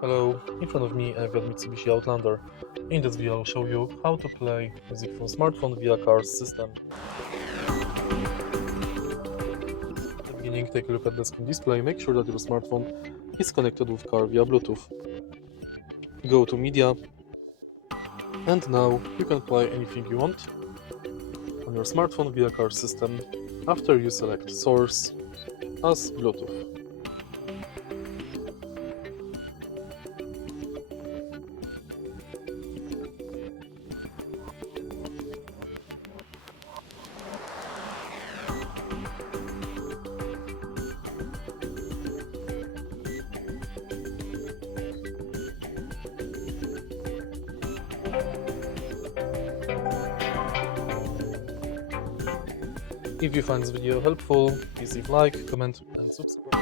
Hello, in front of me I've got MITSUBISHI Outlander. In this video I'll show you how to play music from smartphone via car system. At the beginning, take a look at the screen display. Make sure that your smartphone is connected with car via Bluetooth. Go to media, and now you can play anything you want on your smartphone via car system after you select source as Bluetooth. If you find this video helpful, please leave like, comment and subscribe.